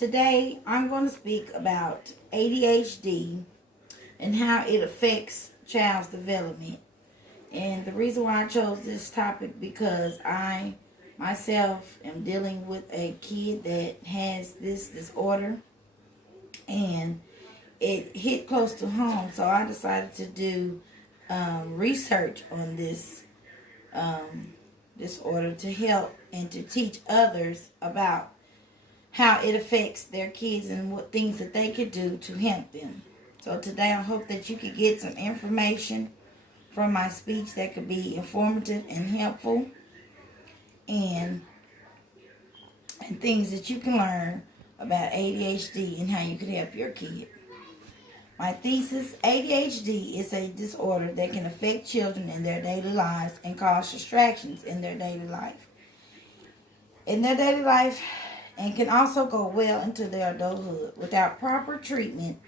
Today, I'm going to speak about ADHD and how it affects child's development. And the reason why I chose this topic because I myself am dealing with a kid that has this disorder, and it hit close to home. So I decided to do research on this disorder to help and to teach others about how it affects their kids and what things that they could do to help them. So today I hope that you could get some information from my speech that could be informative and helpful, and things that you can learn about ADHD and how you could help your kid. My thesis: ADHD is a disorder that can affect children in their daily lives and cause distractions in their daily life. And can also go well into their adulthood. Without proper treatment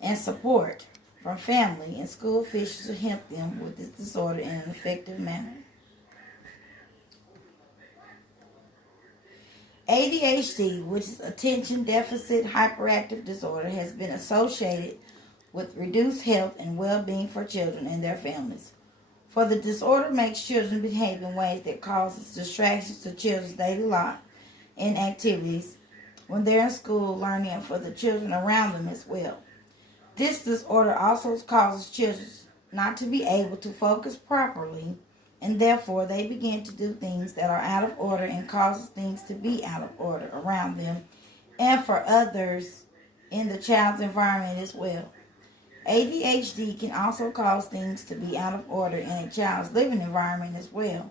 and support from family and school officials to help them with this disorder in an effective manner. ADHD, which is attention deficit hyperactive disorder, has been associated with reduced health and well-being for children and their families. For the disorder makes children behave in ways that causes distractions to children's daily life and activities when they're in school, learning, and for the children around them as well. This disorder also causes children not to be able to focus properly, and therefore they begin to do things that are out of order and causes things to be out of order around them and for others in the child's environment as well. ADHD can also cause things to be out of order in a child's living environment as well,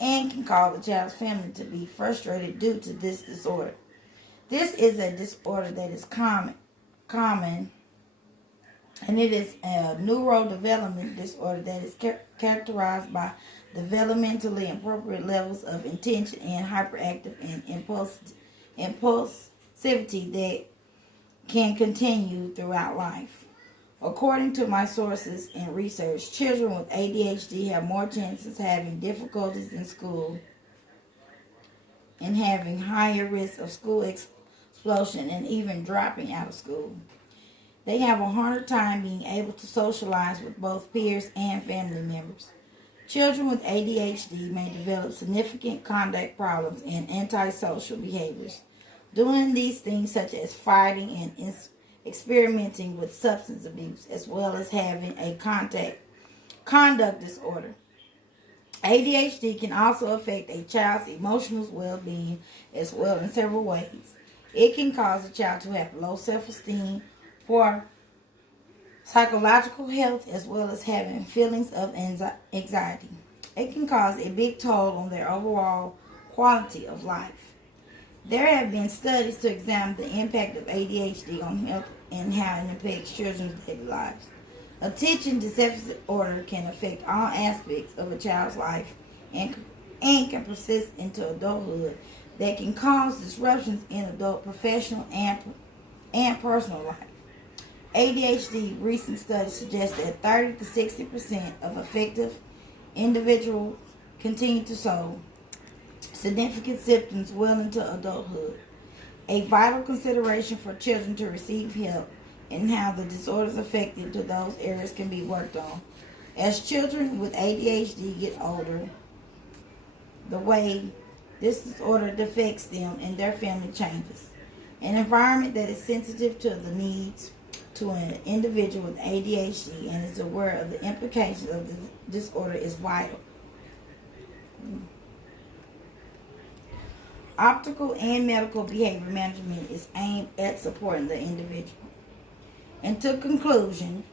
and can cause the child's family to be frustrated due to this disorder. This is a disorder that is common, and it is a neurodevelopment disorder that is characterized by developmentally appropriate levels of attention and hyperactive and impulsivity that can continue throughout life. According to my sources and research, children with ADHD have more chances of having difficulties in school and having higher risk of school expulsion and even dropping out of school. They have a harder time being able to socialize with both peers and family members. Children with ADHD may develop significant conduct problems and antisocial behaviors, doing these things such as fighting and experimenting with substance abuse, as well as having a conduct disorder. ADHD can also affect a child's emotional well-being as well in several ways. It can cause a child to have low self-esteem, poor psychological health, as well as having feelings of anxiety. It can cause a big toll on their overall quality of life. There have been studies to examine the impact of ADHD on health and how it affects children's daily lives. Attention deficit disorder can affect all aspects of a child's life and can persist into adulthood that can cause disruptions in adult, professional, and personal life. ADHD recent studies suggest that 30 to 60% of affected individuals continue to show significant symptoms well into adulthood. A vital consideration for children to receive help and how the disorders affected to those areas can be worked on. As children with ADHD get older, the way this disorder affects them and their family changes. An environment that is sensitive to the needs to an individual with ADHD and is aware of the implications of the disorder is vital. Optical and medical behavior management is aimed at supporting the individual. And to conclusion,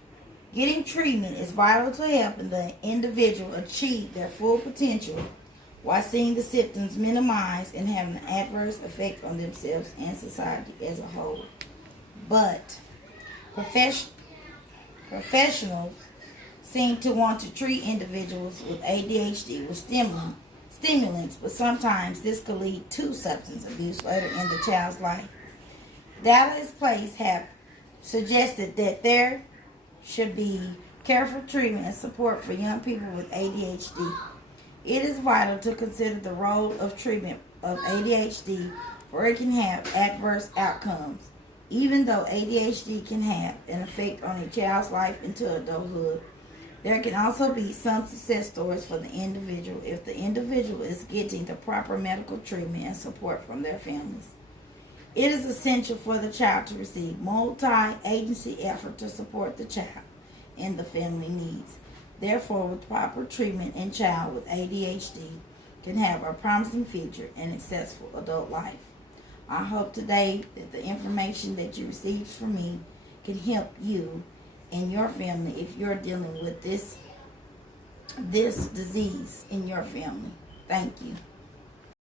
getting treatment is vital to helping the individual achieve their full potential while seeing the symptoms minimized and having an adverse effect on themselves and society as a whole. But professionals seem to want to treat individuals with ADHD with stimulants, but sometimes this could lead to substance abuse later in the child's life. Dallas Place have suggested that there should be careful treatment and support for young people with ADHD. It is vital to consider the role of treatment of ADHD for it can have adverse outcomes. Even though ADHD can have an effect on a child's life into adulthood, there can also be some success stories for the individual if the individual is getting the proper medical treatment and support from their families. It is essential for the child to receive multi-agency effort to support the child and the family needs. Therefore, with proper treatment, a child with ADHD can have a promising future and successful adult life. I hope today that the information that you received from me can help you and your family if you're dealing with this disease in your family. Thank you.